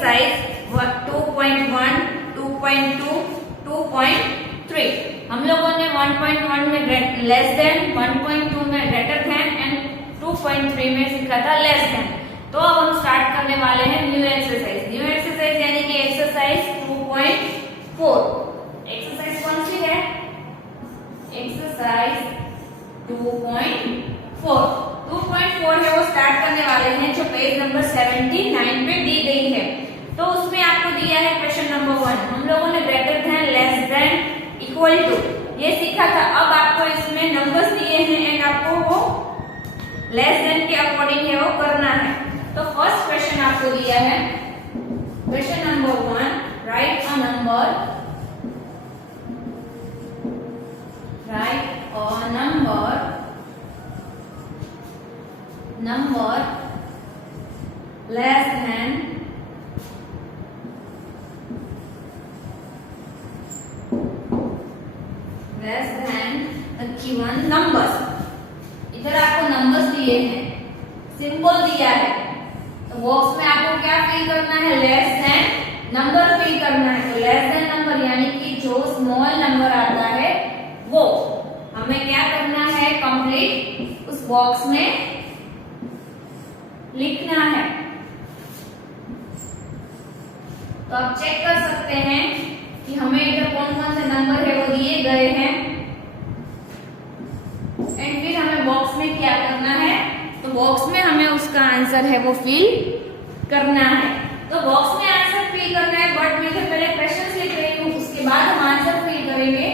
Exercise 2.1, 2.2, 2.3 हम लोगों ने 1.1 में लेस देन, 1.2 में ग्रेटर देन एंड 2.3 में सीखा था लेस देन। तो अब हम स्टार्ट करने वाले हैं न्यू एक्सरसाइज। न्यू एक्सरसाइज यानी कि एक्सरसाइज 2.4। एक्सरसाइज कौन सी है? एक्सरसाइज 2.4 है, वो स्टार्ट करने वाले हैं जो पेज नंबर 79 पे दी गई है। तो उसमें आपको दिया है क्वेश्चन नंबर 1। हम लोगों ने greater than, less than, equal to ये सीखा था। अब आपको इसमें नंबर्स दिए हैं एंड आपको वो लेस देन के अकॉर्डिंग है वो करना है। तो फर्स्ट क्वेश्चन आपको दिया है, question number 1, right a number, write a number less than the given numbers। इधर आपको नंबर्स दिए हैं, सिंबल दिया है, तो बॉक्स में आपको क्या फिल करना है? लेस देन नंबर फिल करना है। तो लेस देन नंबर यानी कि जो स्मॉल नंबर आता है वो हमें क्या करना है? कंप्लीट उस बॉक्स में लिखना है। तो आप चेक कर सकते हैं कि हमें इधर कौन कौन से नंबर है वो दिए गए हैं एंड फिर हमें बॉक्स में क्या करना है? तो बॉक्स में हमें उसका आंसर है वो फिल करना है। तो बॉक्स में आंसर फिल करना है, बट मैं पहले क्वेश्चंस लिख रही हूँ, उसके बाद हम आंसर फिल करेंगे।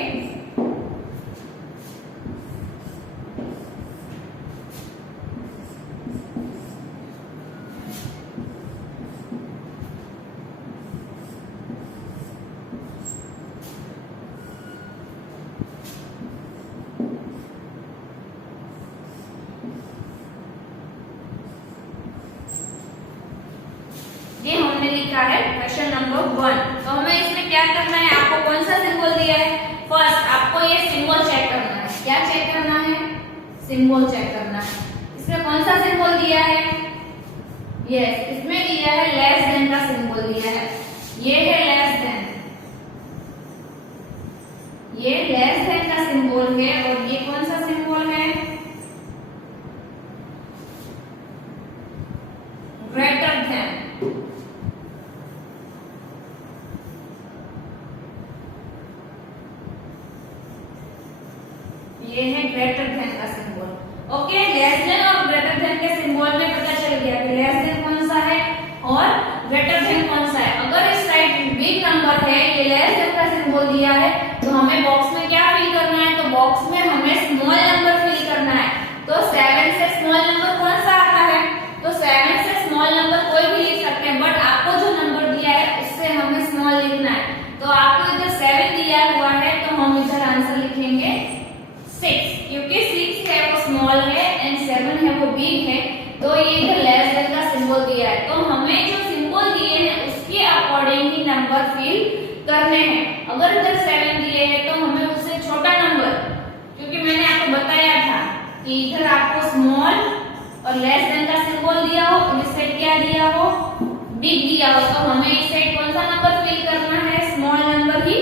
ये हमने लिखा है क्वेश्चन नंबर 1। तो हमें इसमें क्या करना है? आपको कौन सा सिंबल दिया है? फर्स्ट आपको ये सिंबल चेक करना है। क्या चेक करना है? सिंबल चेक करना है। इसमें कौन सा सिंबल दिया है? यस, इसमें दिया है लेस देन का सिंबल दिया है। ये है लेस देन, ये लेस देन का सिंबल है। और ये कौन सा सिंबल है? Greater than. ये है ग्रेटर देन का सिंबल। ओके, लेस देन और ग्रेटर देन के सिंबल में पता चल गया कि लेस देन कौन सा है और ग्रेटर देन कौन सा है। अगर इस साइड बिग नंबर है, ये लेस देन का सिंबल दिया है, तो हमें बॉक्स में क्या फिल करना है? तो बॉक्स में हमें स्मॉल नंबर फिल करना है। तो 7 से स्मॉल नंबर कौन सा आता है? तो 7 से स्मॉल नंबर कोई भी लिख सकते हैं, बट आपको जो नंबर दिया है उससे हमें स्मॉल लिखना है। तो आपको इधर 7 दिया हुआ है, तो हम इधर आंसर लिखेंगे 6, क्योंकि 6 है वो स्मॉल है एंड 7 है वो बिग है। तो ये इधर लेस देन का सिंबल दिया है। तो हमें जो सिंबल दिए हैं उसके अकॉर्डिंग ही नंबर फिल करने हैं। अगर इधर 7 दिए हैं तो हमें उससे छोटा नंबर, क्योंकि मैंने आपको बताया था कि इधर आपको स्मॉल और लेस देन का सिंबल दिया हो और इस साइड क्या दिया हो? बिग दिया हो। तो हमें इस साइड कौन सा नंबर फिल करना है? स्मॉल नंबर ही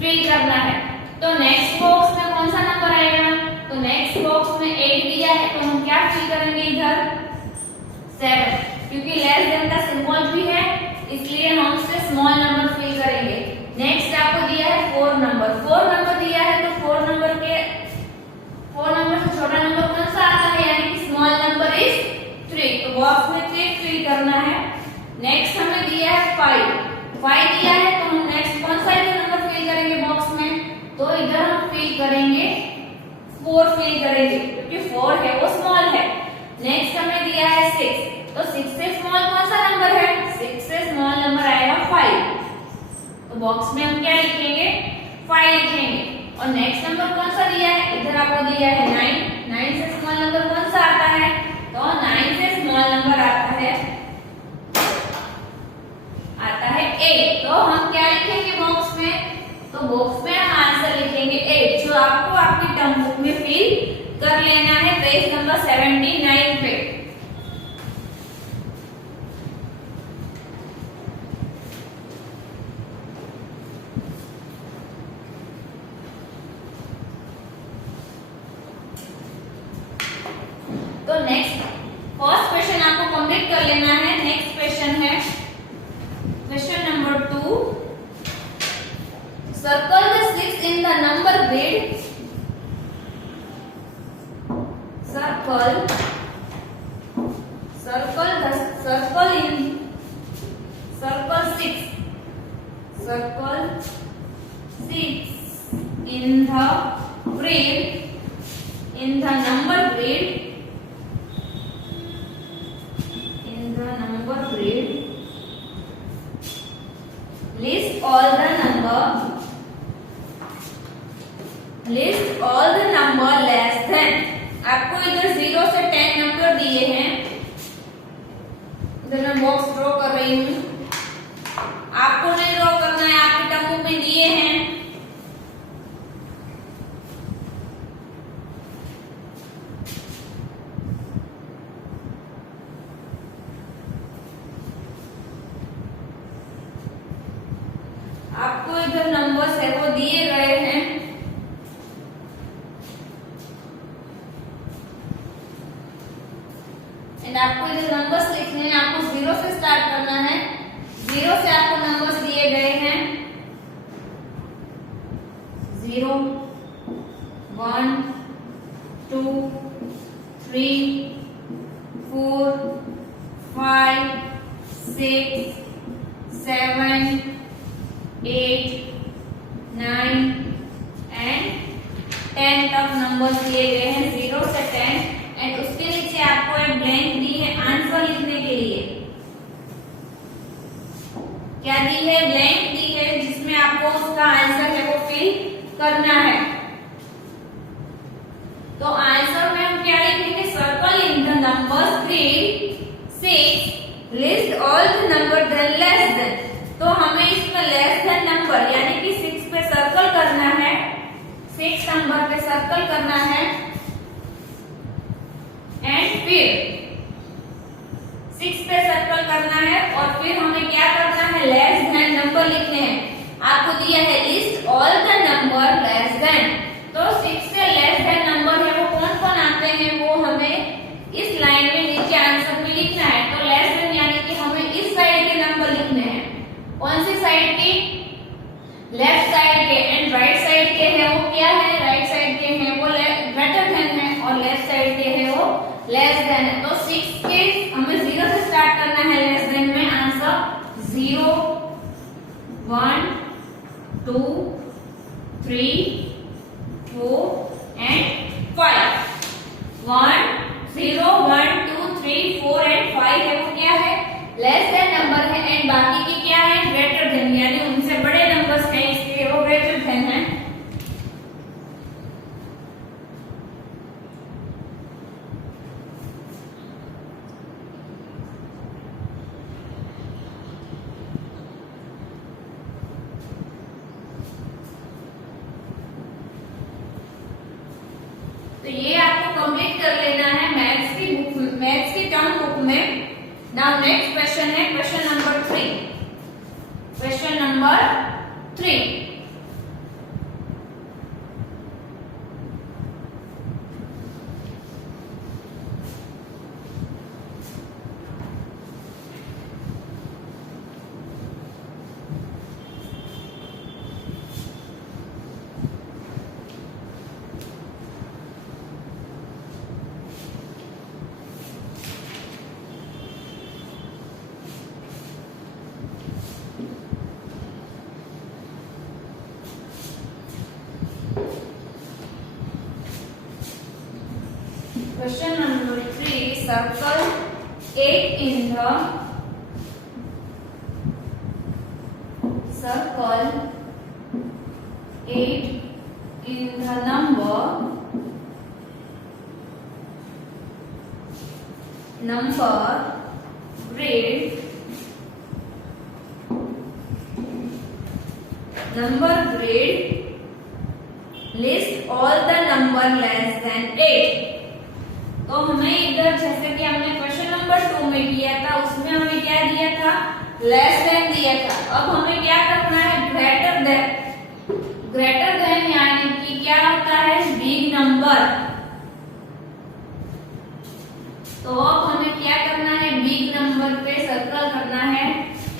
फिल करना है। तो नेक्स्ट बॉक्स में कौन सा नंबर आएगा? तो नेक्स्ट बॉक्स में 8 दिया है, तो हम क्या फिल करेंगे? इधर 7, क्योंकि लेस देन का सिंबल भी है इसलिए हम उससे स्मॉल नंबर फिल करेंगे। नेक्स्ट आपको दिया है 4 नंबर। 4 नंबर दिया है, तो 4 नंबर से छोटा नंबर कौन सा आता है? यानी कि स्मॉल नंबर इज 3। तो बॉक्स में 3 फिल करना है। नेक्स्ट हमें दिया है 5 दिया है, तो हम नेक्स्ट कौन सा नंबर फिल करेंगे बॉक्स में? तो इधर हम फिल करेंगे 4 फिल करेंगे, क्योंकि 4 है वो स्मॉल है। नेक्स्ट हमें दिया है 6, तो 6 से स्मॉल कौन सा नंबर है? 6 से स्मॉल नंबर आएगा 5। तो बॉक्स में हम क्या लिखेंगे? 5 लिखेंगे। और नेक्स्ट नंबर कौन सा दिया है? इधर आपको दिया है 9 से स्मॉल नंबर कौन सा आता है? तो 9 से स्मॉल नंबर आता है 8। तो हम क्या लिखेंगे बॉक्स में? तो बॉक्स में हम आंसर लिखेंगे 8, जो आपको आपकी टर्म बुक में फिल कर लेना है पेज नंबर 79 पे। circle 6 in the grid, in the number grid, in the number grid, list all the number, list all the number less than, आपको इधर 0 से 10 नंबर दिए हैं, इधर मैं बॉक्स ड्रॉ कर रही हूं, आपको नहीं ड्रॉ करना है, आपके टम्बू में दिए हैं। आपको इधर नंबर्स है वो दिए गए हैं। एंड आपको इधर नंबर्स लिखने हैं, आपको 0 से स्टार्ट करना है। 0 से आपको नंबर्स दिए गए हैं 0 1 2 3 4 5 6 7 8 9 एंड 10 तक नंबर्स दिए गए हैं 0 से 10। एंड उसके नीचे आपको एक ब्लैंक दी है आंसर लिखने के लिए। क्या दी है? ब्लैंक दी है जिसमें आपको उसका आंसर है वो फिल करना है। तो आंसर में हम क्या लिखेंगे? Circle in the numbers grid 6 list all the number then less then. तो हमें इसमें लेस देन नंबर यानी कि 6 पे सर्कल करना है, 6 नंबर पे सर्कल करना है। एंड फिर 6 पे सर्कल करना है और फिर हमें क्या करना है? लेस देन नंबर लिखने हैं। आपको दिया है list all the number less than, तो 6 से लेस देन नंबर है वो कौन कौन आते हैं वो हमें इस लाइन में नीचे आंसर में लिखना है। तो लेस देन यानी कि हमें इस साइड के नंबर लिखने हैं। कौन सी साइड की? लेफ्ट साइड के। एंड राइट साइड के है वो क्या है? राइट साइड के हैं वो ग्रेटर देन है और लेफ्ट साइड के है वो लेस देन है। तो 6 के हमें 0 से स्टार्ट करना है लेस देन में। Answer 0 1 2 3 4 and 5। 1 0 1 2 3 4 एंड 5 है वो क्या है? लेस देन नंबर है। एंड बाकी के क्या है? ग्रेटर देन यानी उनसे बड़े नंबर्स हैं इसलिए वो ग्रेटर देन है। तो ये आपको कंप्लीट कर लेना है मैथ्स की बुक, मैथ्स की टर्म बुक में। नाउ नेक्स्ट क्वेश्चन है question number 3। Question number 3, question number 3, circle 8 in the circle 8 in the number grid list all the number less than 8। तो हमें इधर जैसे कि हमने क्वेश्चन नंबर 2 में किया था उसमें हमें क्या दिया था? लेस देन दिया था। अब हमें क्या करना है? Greater than. ग्रेटर देन यानी कि क्या होता है? Big number. तो अब हमें क्या करना है? बिग नंबर पे सर्कल करना है।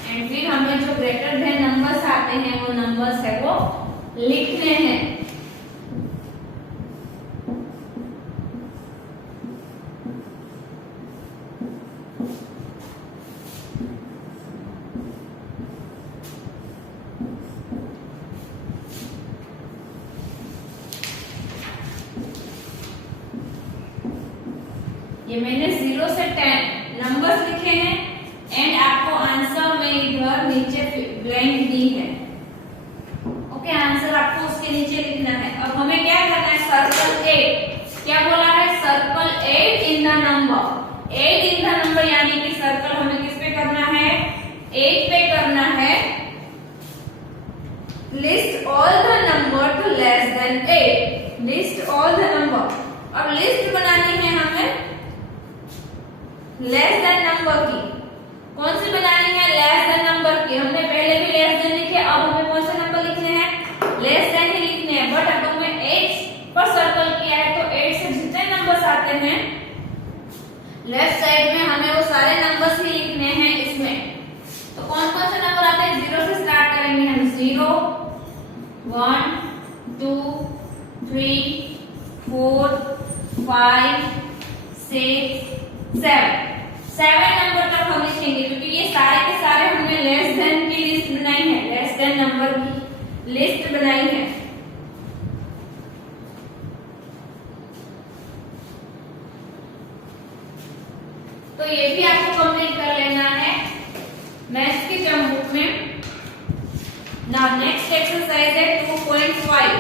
एंड फिर हमें जो ग्रेटर देन नंबर्स आते हैं वो नंबर्स है वो लिखने हैं। ये मैंने 0 से 10 नंबर्स लिखे हैं एंड आपको आंसर में इधर नीचे ब्लैंक दी है। ओके, आंसर आपको उसके नीचे लिखना है। अब हमें क्या करना है, सर्कल 8। क्या बोला है, circle 8 in the number. 8 in the number यानी कि सर्कल हमें किस पे करना है, 8 पे करना है। List all the number two less than 8। List all the number. अब लिस्ट बनानी है हमें लेस देन नंबर की। कौन सी बनानी है, लेस देन नंबर की। हमने पहले भी लेस देन लिखे, अब हमें कौन से नंबर लिखने हैं, लेस देन ही लिखने हैं। बट अब हमें 8 पर सर्कल किया है तो 8 से जितने नंबर्स आते हैं लेफ्ट साइड में हमें वो सारे नंबर्स ही लिखने हैं इसमें। तो कौन कौन से नंबर आते हैं, 0 से स्टार्ट करेंगे हम। 0 1 2 3 4 5 6 7 नंबर तक हम लिखेंगे क्योंकि ये सारे के सारे हमने लेस देन की लिस्ट बनाई है, लेस देन नंबर की लिस्ट बनाई है। तो ये भी आपको कंप्लीट कर लेना है मैथ्स की टर्म बुक में। नाउ नेक्स्ट एक्सरसाइज है 2.5।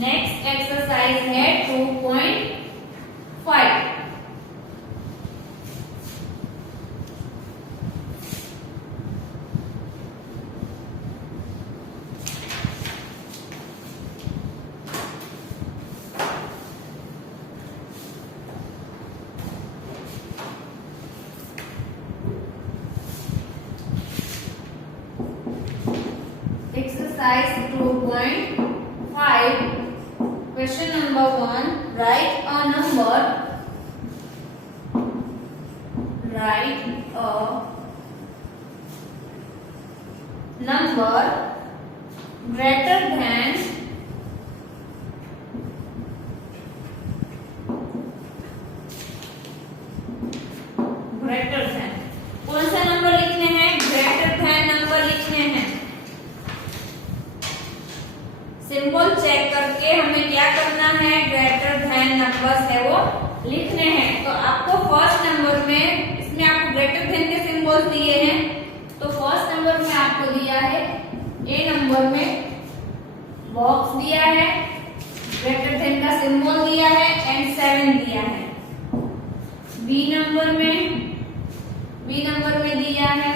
नेक्स्ट एक्सरसाइज है 2.5। Exercise 2.5. Question number 1. Write a number. Write a number greater than कौन सा नंबर लिखने हैं, ग्रेटर देन नंबर लिखने हैं। सिंबल चेक करके हमें क्या करना है, ग्रेटर देन नंबर्स है वो लिखने हैं। तो आपको फर्स्ट नंबर में, इसमें आपको ग्रेटर देन के सिंबल्स दिए हैं। तो फर्स्ट नंबर में आपको दिया है, ए नंबर में बॉक्स दिया है, ग्रेटर देन का सिंबल दिया है एंड 7 दिया है। बी नंबर में दिया है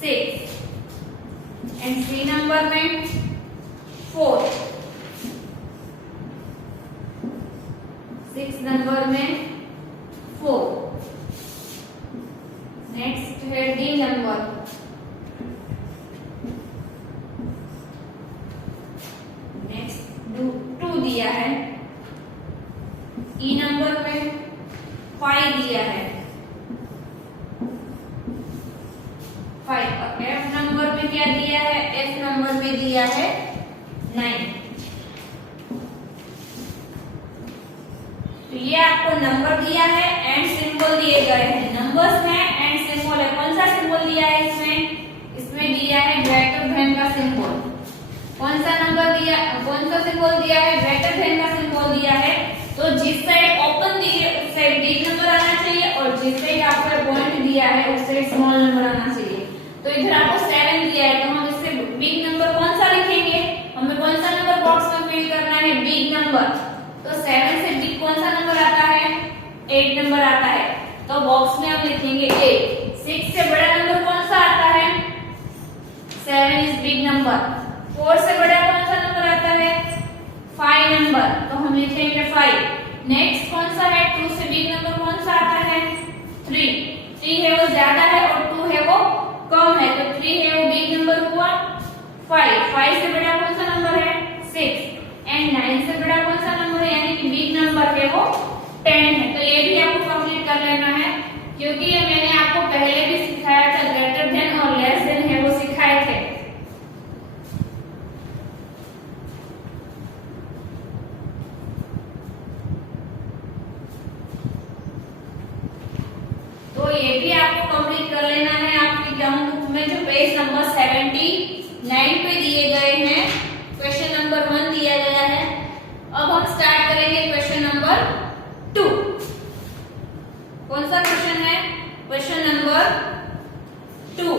6 एंड सी नंबर में 4। 6 नंबर में 4। नेक्स्ट है डी नंबर। नेक्स्ट 2 दिया है। ई नंबर में 5 दिया है 5। और एफ नंबर में क्या दिया है, एफ नंबर में दिया है 9। तो ये आपको नंबर दिया है एंड सिंबल दिए गए हैं। नंबर्स हैं एंड सिंबल है। कौन सा सिंबल दिया है इसमें दिया है ग्रेटर देन का सिंबल। कौन सा नंबर दिया, कौन सा सिंबल दिया है, ग्रेटर देन का सिंबल दिया है। तो जिस साइड ओपन दी है उस साइड बिग नंबर आना चाहिए और जिस साइड आपको पॉइंट दिया है उस साइड स्मॉल नंबर आना चाहिए। तो इधर आपको 7 दिया है तो हम इससे बिग नंबर कौन सा लिखेंगे, हमें कौन सा नंबर बॉक्स में फिल करना है, बिग नंबर। तो 7 से बिग कौन सा नंबर आता है, 8 नंबर आता है। तो बॉक्स में हम लिखेंगे 8। 6 से बड़ा नंबर कौन सा आता है, 7 इज बिग नंबर। 4 से बड़ा कौन सा नंबर आता है, 5 नंबर। तो हम लिखेंगे 5। नेक्स्ट कौन सा है, 2 से बिग नंबर कौन सा आता है, 3। 3 है वो ज्यादा है और 2 है वो कम है। तो 3 है वो बिग नंबर हुआ। 5 से बड़ा कौन सा नंबर है, 6 एंड 9 से बड़ा कौन सा नंबर है यानी कि बिग नंबर है वो 10 है। तो ये भी आपको कंप्लीट कर लेना है क्योंकि ये मैंने आपको पहले भी सिखाया था, ग्रेटर देन और लेस देन है वो सिखाए थे। तो ये भी आपको कंप्लीट कर लेना है। आपकी टर्म बुक में जो पेज नंबर 79 पे दिए गए हैं, क्वेश्चन नंबर 1 दिया गया है। अब हम स्टार्ट करेंगे क्वेश्चन नंबर 2.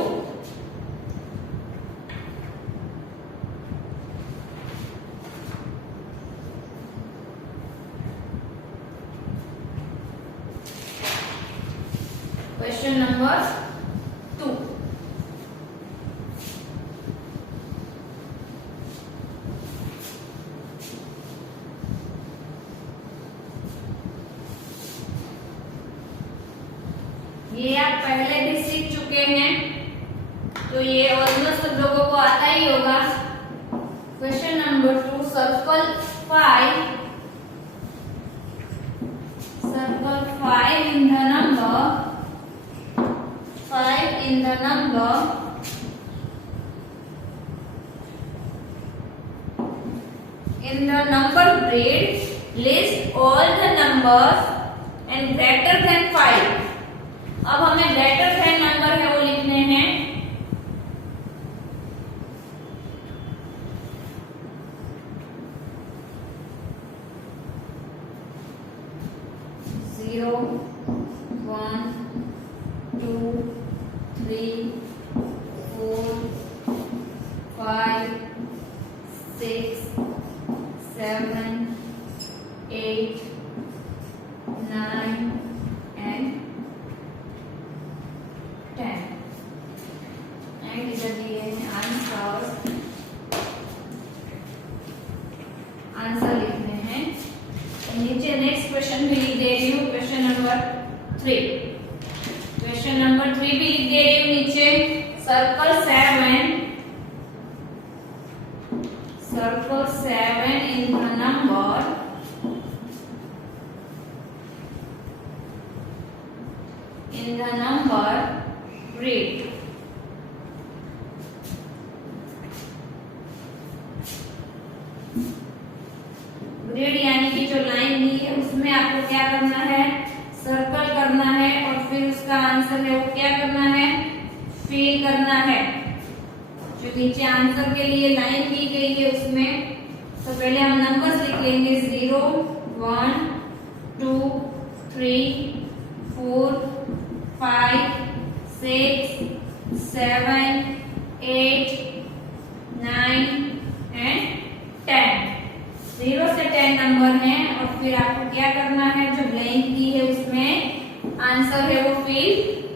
Question number 2. ये आप पहले भी सीख चुके हैं, तो ये ऑलमोस्ट सब लोगों को आता ही होगा. Question number 2. Circle 5 in the number 5 in the number grid. List all the numbers and greater than 5. अब हमें ग्रेटर देन नंबर है वो लिखने हैं. Zero, 1, 2, 3, 4, 5, 6, 7, 8, 9 and 10. एंड इधर दिए हैं आंसर लिखने हैं. नीचे नेक्स्ट क्वेश्चन भी लिख दे रही हूँ. क्वेश्चन नंबर 3 भी लिख दे रही हूँ नीचे. Circle 7 in the number grid. Grid यानी कि जो लाइन दी है उसमें आपको क्या करना है, सर्कल करना है और फिर उसका आंसर है वो क्या करना है, फिल करना है. जो नीचे आंसर के लिए लाइन दी गई है उसमें तो पहले हम नंबर्स लिख लेंगे. 0, 1, 2, 3, 4, 5, 6, 7, 8, 9 एंड 10. 0 से 10 नंबर हैं और फिर आपको क्या करना है, जो ब्लैंक दी है उसमें आंसर है वो फिल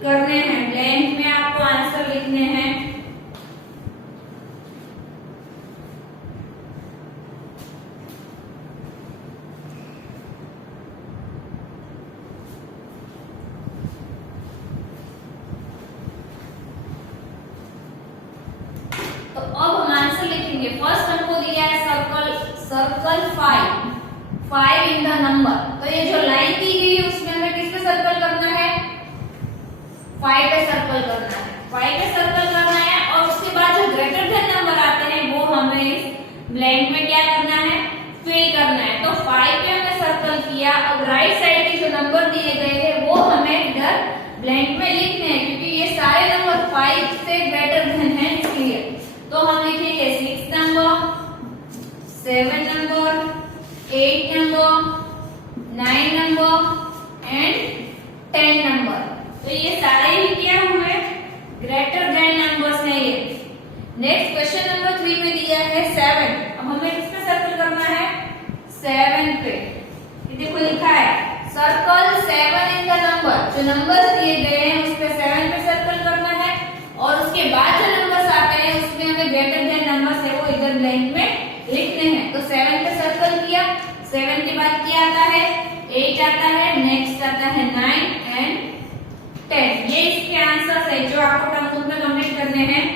करने हैं. ब्लैंक में आपको आंसर लिखने हैं. तो अब हम आंसर लिखेंगे. फर्स्ट हमको दिया है सर्कल 5 इन द नंबर. तो ये जो लाइन दी गई है उसमें हमें किस पे सर्कल करना है, 5 पे सर्कल करना है. 5 पे सर्कल करना है और उसके बाद जो ग्रेटर देन नंबर आते हैं वो हमें इस ब्लैंक में क्या करना है, फिल करना है. तो 5 पे हमने सर्कल किया. अब राइट साइड के जो नंबर दिए गए हैं वो हमें इधर ब्लैंक में लिखने हैं क्योंकि ये सारे नंबर 5 से ग्रेटर देन हैं इसलिए. तो हम लिखेंगे 6 number, 7 number, 8 number, 9 number and 10 number. तो ये सारे ही क्या हुए, ग्रेटर देन नंबर्स हैं ये. नेक्स्ट क्वेश्चन नंबर 3 में दिया है 7. अब हमें किस पे सर्कल करना है, 7 पे. ये देखो लिखा है सर्कल 7 इन द नंबर. जो नंबर्स दिए गए हैं उस पे 7 पे सर्कल करना है और उसके बाद जो नंबर्स आते हैं उसमें हमें ग्रेटर देन नंबर्स है वो इधर ब्लैंक में लिखने हैं. तो 7 पे सर्कल किया. 7 के बाद क्या आता है, 8 आता है. नेक्स्ट आता है 9 एंड 10. ये इसके आंसर्स है जो आपको टर्म्स में कंप्लीट करने हैं.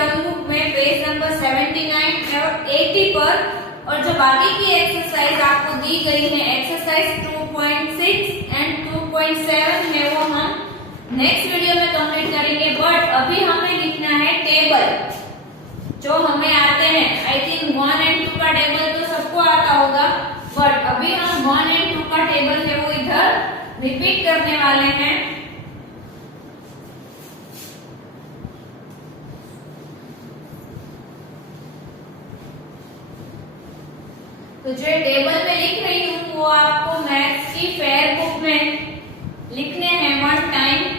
टर्म बुक में पेज नंबर 79 और 80 पर, और जो बाकी की एक्सरसाइज आपको दी गई है एक्सरसाइज 2.6 एंड 2.7 है वो हम नेक्स्ट वीडियो में कंप्लीट करेंगे। बट अभी हमें लिखना है टेबल जो हमें आते हैं। आई थिंक 1 एंड 2 का टेबल तो सबको आता होगा, बट अभी हम 1 एंड 2 का टेबल है वो इधर रिपीट करने वाले हैं। तो जो टेबल में लिख रही हूँ वो आपको मैथ्स की फेयर बुक में लिखने हैं वन टाइम।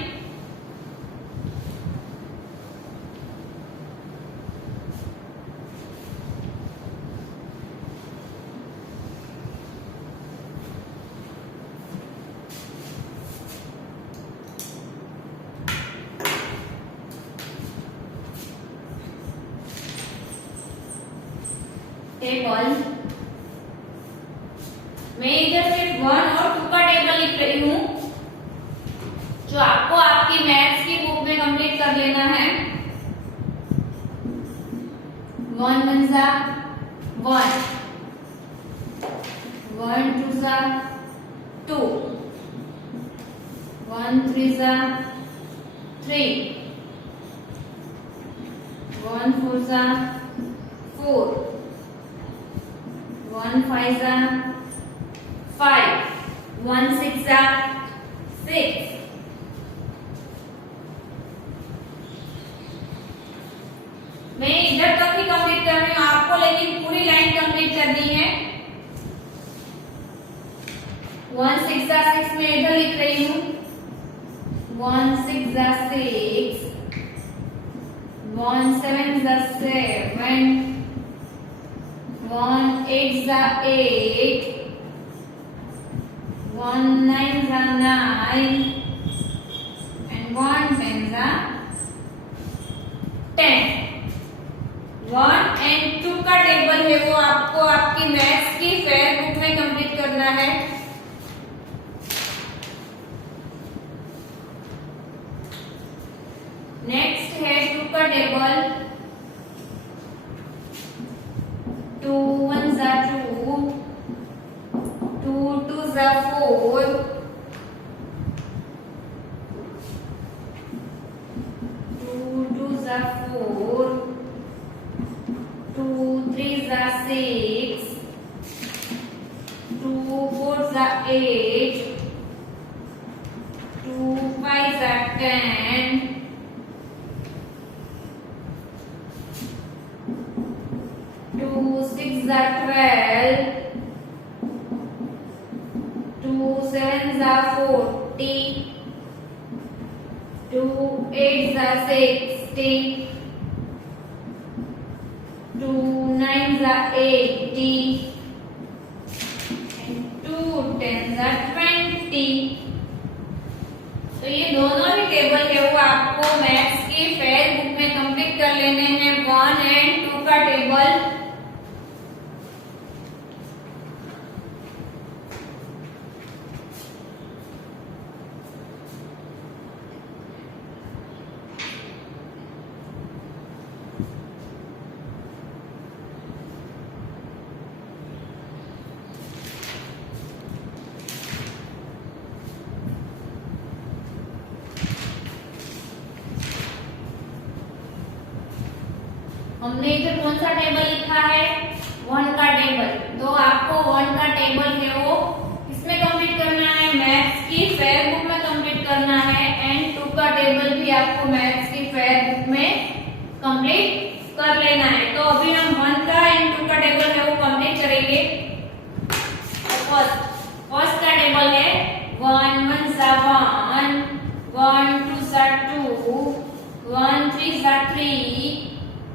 टेबल मैं इधर सिर्फ 1 और 2 का टेबल लिख रही हूँ जो आपको आपकी मैथ्स की बुक में कंप्लीट कर लेना है। 1 1 जा 1, 1 2 जा 2, 1 3 जा 3, 1 4 जा 4, 1 5 जा 5, 1 6 जा 6, मैं इधर तक ही कंप्लीट कर रही हूँ, आपको लेकिन पूरी लाइन कंप्लीट करनी है। 1 6 जा 6 मैं इधर लिख रही हूँ। 1 6 जा 6, 1 7 जा 7, 1 8 जा 8, 1 9 जा 9 and 1 10 जा 10। 1 and 2 का टेबल है वो आपको आपकी मैथ्स की फेयर बुक में कंप्लीट करना है। नेक्स्ट है 2 का टेबल। 2 1 जा 2, 2 2 जा 4, 2 2 जा 4, 2 3 जा 6, 2 4 जा 8, 2 5 जा 10, 2 6 जा 12, 2 7 जा 40, 2 8 जा 60, 2 9 जा 80 and 2 10 जा 20। तो ये दोनों ही टेबल है वो आपको मैथ्स की फेयर बुक में कंप्लीट कर लेने हैं। 1 एंड 2 का टेबल। हमने इधर कौन सा टेबल लिखा है? 1 का टेबल। तो आपको 1 का टेबल है वो किसमें कंप्लीट करना है? मैथ्स की फेयर बुक में कंप्लीट करना है। एंड 2 का टेबल भी आपको मैथ्स की फेयर बुक में कंप्लीट कर लेना है। तो अभी हम 1 का एंड 2 का टेबल है वो कंप्लीट करेंगे। फर्स्ट का टेबल है 1 1 जा 1, 1 2 जा 2, 1 3 जा 3,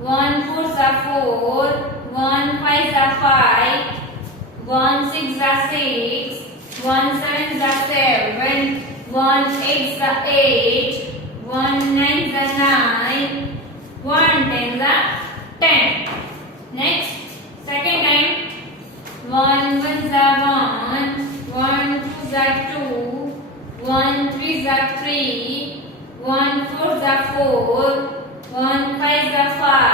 1 4 जा 4, 1 5 जा 5, 1 6 जा 6, 1 7 जा 7, 1 8 जा 8, 1 9 जा 9, 1 10 जा 10। नेक्स्ट सेकंड टाइम 1 1 जा 1, 1 2 जा 2, 1 3 जा 3, 1 4 जा 4, 1 5 जा 5,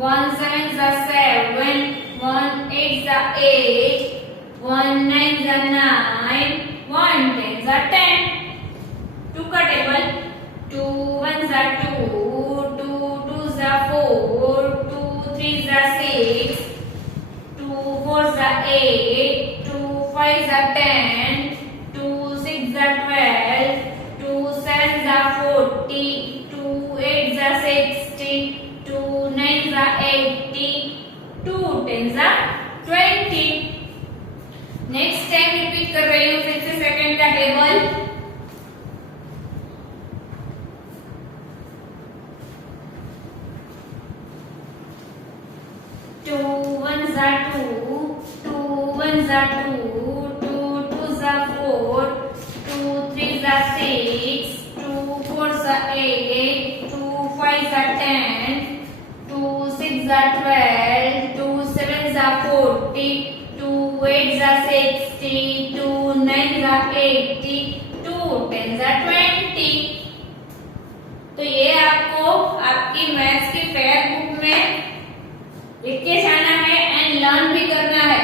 1 7 7, 1 8 8, 1 9 9, 1 10 10. 2 का टेबल 2 1 2, 2 2 4, 2 3 6, 2 4 8, 2 5 10, 2 6 12, 2 7 40, 2 8 60, 2 9 80, 2 10 20. नेक्स्ट टाइम रिपीट कर रही हूँ फिर से सेकंड का टेबल 2 1 2, 2 1 2, 2 2 4, 2 3 6, 2 4 8, 2 5 10, 2 6 12, 2 7 40, 2 8 60, 2 9 80, 2 10 20. तो ये आपको आपकी मैथ्स की फेयर बुक में लिख के जाना है एंड लर्न भी करना है।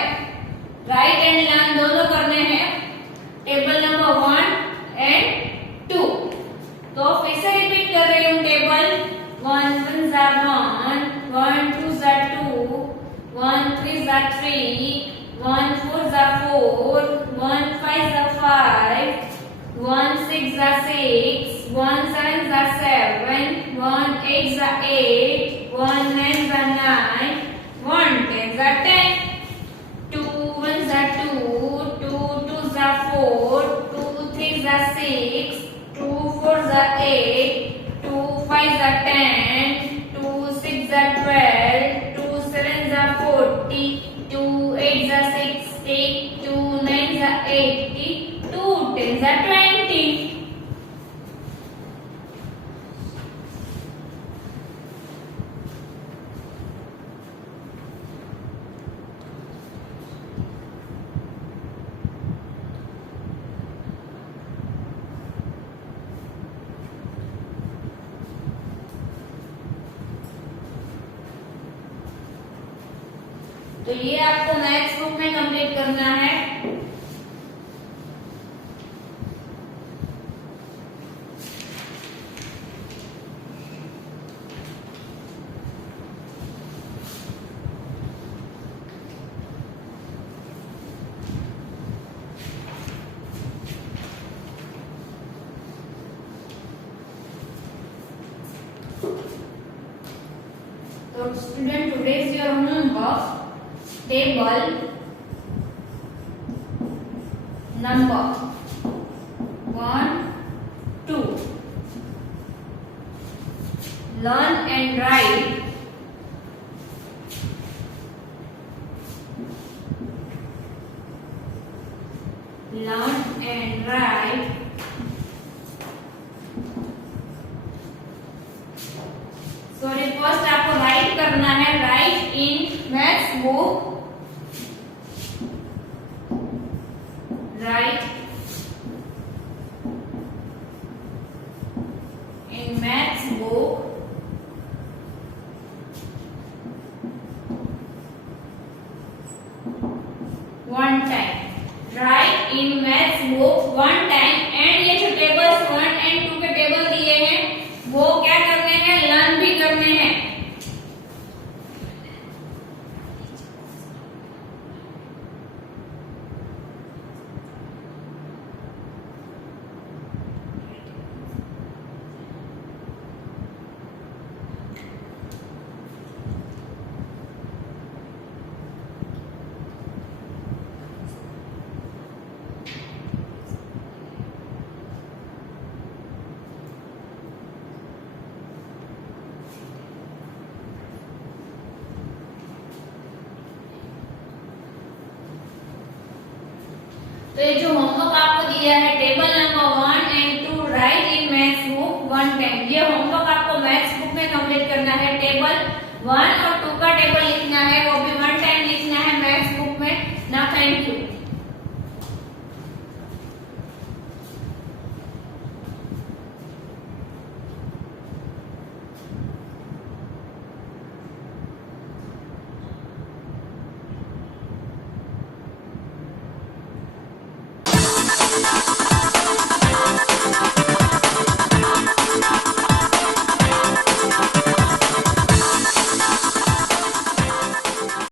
राइट एंड लर्न दोनों करने हैं। Table number 1 and 2। तो फिर से रिपीट कर रही हूँ टेबल 1 1 1, 1 2 2, 1 3 3, 1 4 4, 1 5 5, 1 6 6, 1 7 7, 1 8 8, 1 9 9, 1 10 10. 2 1 2, 2 2 4, 2 3 6, 2 4 8, 2 5 10, 2 6 12, 2 7 40, 2 8 60, 2 9 80, 2 10 20. तो ये आपको मैथ्स बुक में कंप्लीट करना है। तो student today is your homework table number 1 2. Learn and write sorry first आपको राइट करना है। Right in maths book, write in maths book one time. Write in maths book one time and ये जो tables 1 and 2 के table दिए हैं वो क्या करने हैं, लर्न भी करने हैं। तो ये जो होमवर्क आपको दिया है table number 1 and 2 right in maths book one time, ये होमवर्क आपको मैथ्स बुक में कंप्लीट करना है। टेबल 1 और 2 का टेबल लिखना है, वो भी 1